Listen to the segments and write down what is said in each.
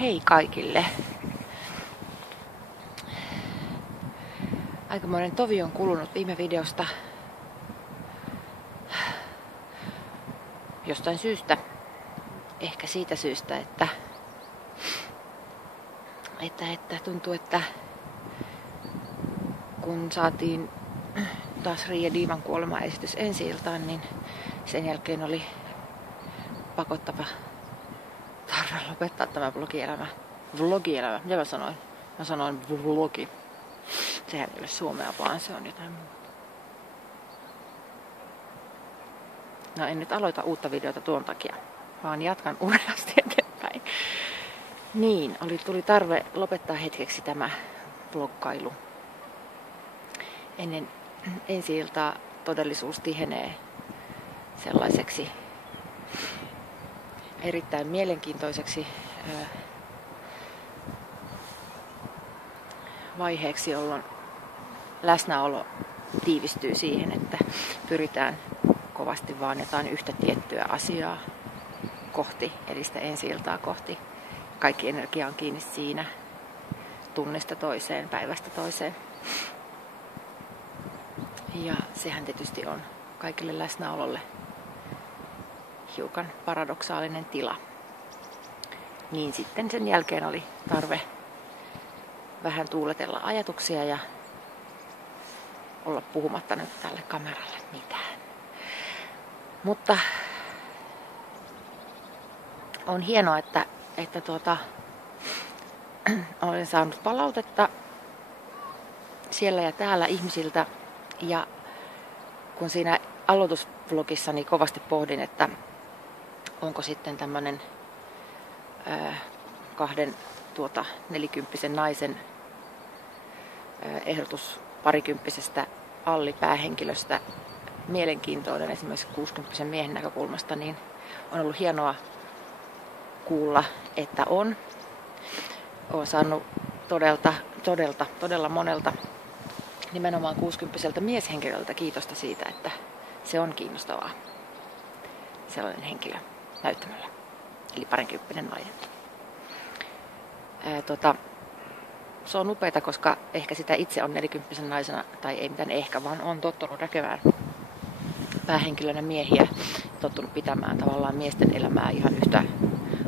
Hei kaikille! Aikamoinen tovi on kulunut viime videosta. Jostain syystä. Ehkä siitä syystä, että tuntuu, että kun saatiin taas Riia Diivan kuolemaesitys ensi-iltaan, niin sen jälkeen oli pakottava tarve lopettaa tämä vlogielämä. Vlogielämä, mitä mä sanoin? Mä sanoin vlogi. Sehän ei ole suomea, vaan se on jotain muuta. No en nyt aloita uutta videota tuon takia, vaan jatkan urheasti eteenpäin. Niin, tuli tarve lopettaa hetkeksi tämä vloggailu. Ennen ensi-iltaa todellisuus tihenee sellaiseksi erittäin mielenkiintoiseksi vaiheeksi, jolloin läsnäolo tiivistyy siihen, että pyritään kovasti vaan jotain yhtä tiettyä asiaa kohti, eli sitä ensi-iltaa kohti. Kaikki energia on kiinni siinä tunnista toiseen, päivästä toiseen. Ja sehän tietysti on kaikille läsnäololle hiukan paradoksaalinen tila. Niin sitten sen jälkeen oli tarve vähän tuuletella ajatuksia ja olla puhumatta nyt tälle kameralle mitään. Mutta on hienoa, että olen saanut palautetta siellä ja täällä ihmisiltä. Ja kun siinä aloitusvlogissani kovasti pohdin, että onko sitten tämmöinen kahden 40 naisen ehdotus parikymppisestä Alli-päähenkilöstä mielenkiintoinen esimerkiksi 60 miehen näkökulmasta, niin on ollut hienoa kuulla, että on. Olen saanut todella monelta nimenomaan 60 mieshenkilöltä kiitosta siitä, että se on kiinnostavaa sellainen henkilö näyttämöllä. Eli 20 nainen. Se on upeata, koska ehkä sitä itse on 40 naisena, tai ei mitään ehkä, vaan on tottunut näkemään päähenkilönä miehiä, tottunut pitämään tavallaan miesten elämää ihan yhtä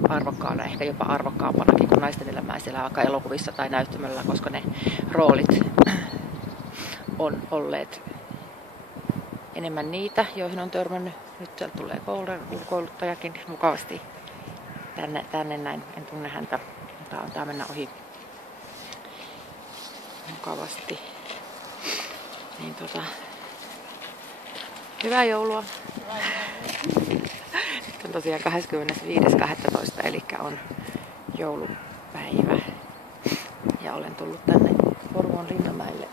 arvokkaana, ehkä jopa arvokkaampanakin kuin naisten elämää siellä vaikka elokuvissa tai näyttämöllä, koska ne roolit on olleet enemmän niitä, joihin on törmännyt. Nyt sieltä tulee ulkoiluttajakin mukavasti tänne näin. En tunne häntä, mutta antaa mennä ohi mukavasti. Niin hyvää joulua! Nyt on tosiaan 25.12. eli on joulupäivä. Ja olen tullut tänne Porvoon Linnamäelle.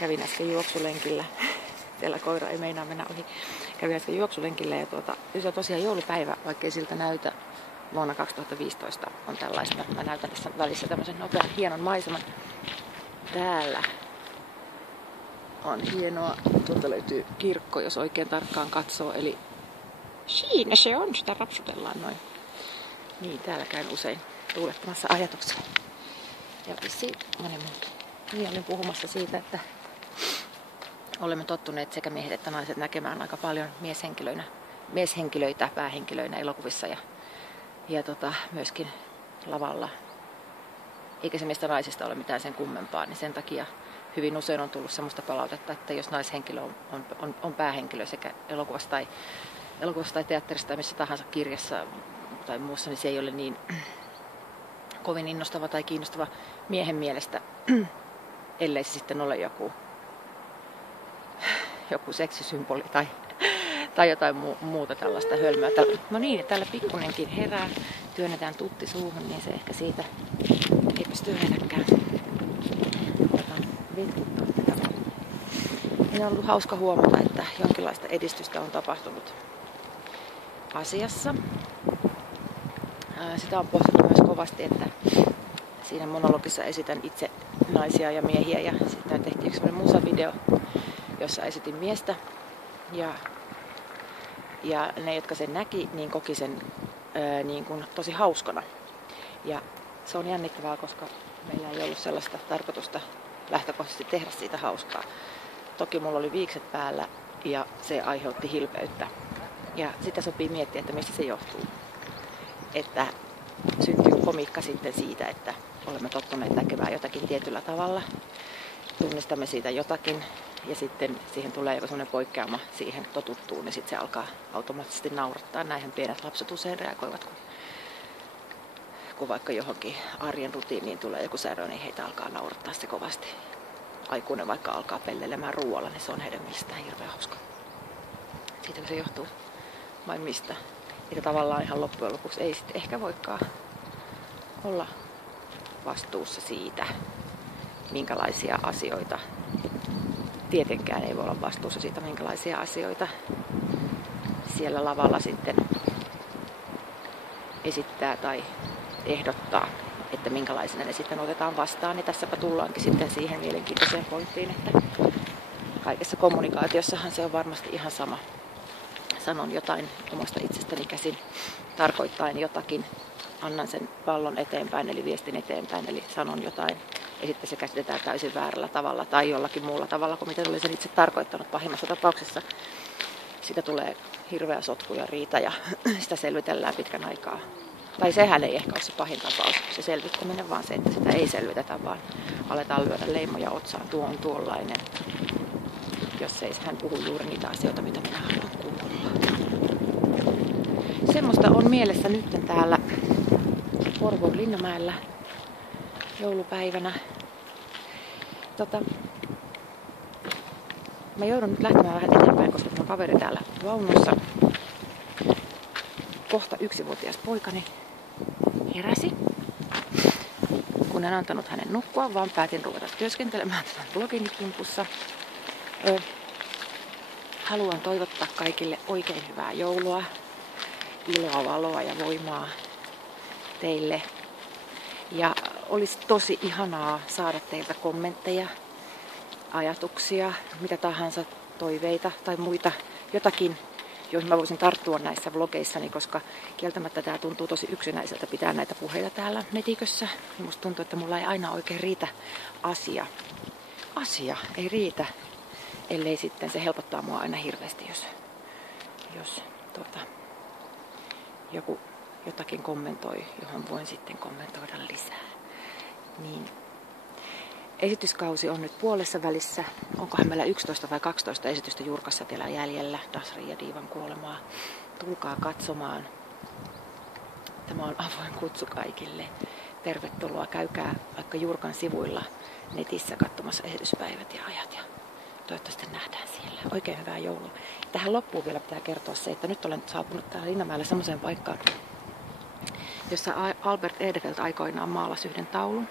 Kävin äsken juoksulenkillä. Siellä koira ei meinaa mennä ohi. Kävin äsken juoksulenkillä ja nyt on tosiaan joulupäivä, vaikkei siltä näytä. Vuonna 2015 on tällaista. Mä näytän tässä välissä tämmöisen nopean hienon maiseman. Täällä on hienoa. Tuolta löytyy kirkko, jos oikein tarkkaan katsoo. Eli siinä se on, sitä rapsutellaan noin. Niin, täällä käyn usein tuulettamassa ajatuksia. Ja niin olin puhumassa siitä, että olemme tottuneet sekä miehet että naiset näkemään aika paljon mieshenkilöitä, päähenkilöinä elokuvissa ja myöskin lavalla. Eikä se meistä naisista ole mitään sen kummempaa, niin sen takia hyvin usein on tullut sellaista palautetta, että jos naishenkilö on päähenkilö sekä elokuvassa tai teatterissa tai missä tahansa kirjassa tai muussa, niin se ei ole niin kovin innostava tai kiinnostava miehen mielestä, ellei se sitten ole joku seksisymboli tai jotain muuta tällaista hölmöä. No niin, täällä pikkunenkin herää, työnnetään tutti suuhun, niin se ehkä siitä ei pysty heräkään. Vetkuttaa tätä. On ollut hauska huomata, että jonkinlaista edistystä on tapahtunut asiassa. Sitä on pohdittu myös kovasti, että siinä monologissa esitän itse naisia ja miehiä ja sitten tehtiin yksi musavideo, jossa esitin miestä ja ne, jotka sen näki, niin koki sen niin kuin tosi hauskana. Ja se on jännittävää, koska meillä ei ollut sellaista tarkoitusta lähtökohtaisesti tehdä siitä hauskaa. Toki mulla oli viikset päällä ja se aiheutti hilpeyttä. Ja sitä sopii miettiä, että mistä se johtuu. Että syntyy komiikka sitten siitä, että olemme tottuneet näkemään jotakin tietyllä tavalla. Tunnistamme siitä jotakin ja sitten siihen tulee joku sellainen poikkeama siihen totuttuun, niin sitten se alkaa automaattisesti naurattaa. Näinhän pienet lapset usein reagoivat, kun vaikka johonkin arjen rutiiniin tulee joku särö, niin heitä alkaa naurattaa se kovasti. Aikuinen vaikka alkaa pellelemään ruoalla, niin se on heidän mielestään hirveän hauska. Siitäkö se johtuu? Vai mistä? Että tavallaan ihan loppujen lopuksi ei sitten ehkä voikaan olla vastuussa siitä, minkälaisia asioita. Tietenkään ei voi olla vastuussa siitä, minkälaisia asioita siellä lavalla sitten esittää tai ehdottaa, että minkälaisena ne sitten otetaan vastaan. Ja tässäpä tullaankin sitten siihen mielenkiintoiseen pointtiin, että kaikessa kommunikaatiossahan se on varmasti ihan sama. Sanon jotain omasta itsestäni käsin tarkoittaen jotakin, annan sen pallon eteenpäin eli viestin eteenpäin, eli sanon jotain ja sitten se käsitetään täysin väärällä tavalla tai jollakin muulla tavalla kuin miten olisin itse tarkoittanut pahimmassa tapauksessa. Siitä tulee hirveä sotku ja riita ja sitä selvitellään pitkän aikaa. Tai sehän ei ehkä ole se pahin tapaus, se selvittäminen, vaan se, että sitä ei selvitetä, vaan aletaan lyödä leimoja otsaan, tuo on tuollainen, jos ei hän puhu juuri niitä asioita, mitä minä haluan kuulla. Semmoista on mielessä nyt täällä Porvoon Linnamäellä joulupäivänä. Mä joudun nyt lähtemään vähän eteenpäin, koska mun kaveri täällä vaunussa. Kohta 1-vuotias poikani heräsi, kun en antanut hänen nukkua, vaan päätin ruveta työskentelemään tämän blogini kimpussa. Haluan toivottaa kaikille oikein hyvää joulua, iloa, valoa ja voimaa teille. Ja olisi tosi ihanaa saada teiltä kommentteja, ajatuksia, mitä tahansa, toiveita tai muita, jotakin, joihin mä voisin tarttua näissä vlogeissani, koska kieltämättä tää tuntuu tosi yksinäiseltä pitää näitä puheita täällä netikössä. Musta tuntuu, että mulla ei aina oikein riitä asia. Asia ei riitä, ellei sitten se helpottaa mua aina hirveästi, jos joku jotakin kommentoi, johon voin sitten kommentoida lisää. Niin. Esityskausi on nyt puolessa välissä. Onkohan meillä 11 vai 12 esitystä Jurkassa vielä jäljellä, Dasri ja Diivan kuolemaa. Tulkaa katsomaan. Tämä on avoin kutsu kaikille. Tervetuloa, käykää vaikka Jurkan sivuilla netissä katsomassa esityspäivät ja ajat. Ja toivottavasti nähdään siellä. Oikein hyvää joulua. Tähän loppuun vielä pitää kertoa se, että nyt olen saapunut täällä Linnamäellä semmoiseen paikkaan, jossa Albert Edelfelt aikoinaan maalasi yhden taulun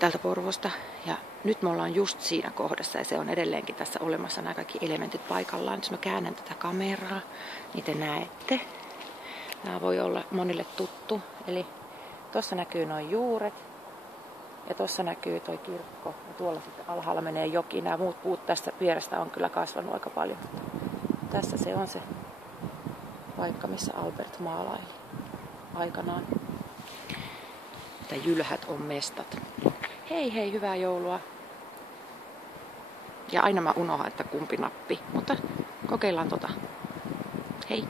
täältä Porvosta. Ja nyt me ollaan just siinä kohdassa ja se on edelleenkin tässä olemassa nämä kaikki elementit paikallaan. Jos mä käännän tätä kameraa, niin te näette. Nämä voi olla monille tuttu. Eli tuossa näkyy noin juuret ja tuossa näkyy toi kirkko ja tuolla sitten alhaalla menee joki. Nämä muut puut tästä vierestä on kyllä kasvanut aika paljon. Tässä se on se paikka, missä Albert maalaili aikanaan. Jylhät on mestat. Hei, hyvää joulua. Ja aina mä unohan, että kumpi nappi, mutta kokeillaan tota. Hei.